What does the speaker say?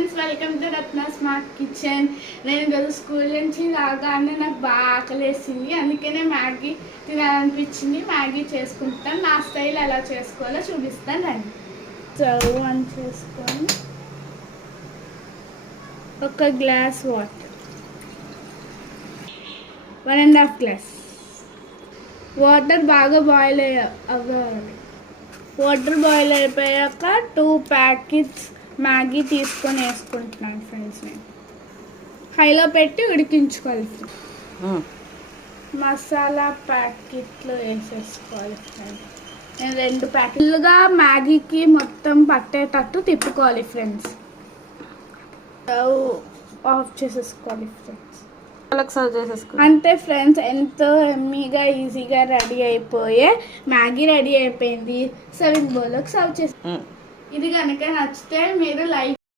Friends, welcome to Ratna smart kitchen. నేను ఈరోజు school నుంచి రాగానే నాకు బాగా ఆకలేసింది, అందుకనే మ్యాగీ తినాలనిపించింది. మ్యాగీ చేసుకుంటాను, నా స్టైల్ ఎలా చేసుకోవాలో చూపిస్తాను రండి. స్టవ్ ఆన్ చేసుకొని ఒక గ్లాస్ వాటర్, 1.5 గ్లాస్ వాటర్ బాగా బాయిల్ అవ్వాలి. వాటర్ బాయిల్ అయిపోయాక 2 ప్యాకెట్స్ మ్యాగీ తీసుకొని వేసుకుంటున్నాను ఫ్రెండ్స్. నేను హైలో పెట్టి ఉడికించుకోవాలి ఫ్రెండ్స్. మసాలా ప్యాకెట్లు వేసేసుకోవాలి ఫ్రెండ్స్. నేను 2 ప్యాకెట్లుగా మ్యాగీకి మొత్తం పట్టేటట్టు తిప్పుకోవాలి ఫ్రెండ్స్. స్టవ్ ఆఫ్ చేసేసుకోవాలి ఫ్రెండ్స్. అంతే ఫ్రెండ్స్, ఎంతో ఎమ్మీగా ఈజీగా రెడీ అయిపోయే మ్యాగీ రెడీ అయిపోయింది. సర్వింగ్ బౌల్లోకి సర్వ్ చేసి, ఇది కనుక నచ్చితే మీరు లైక్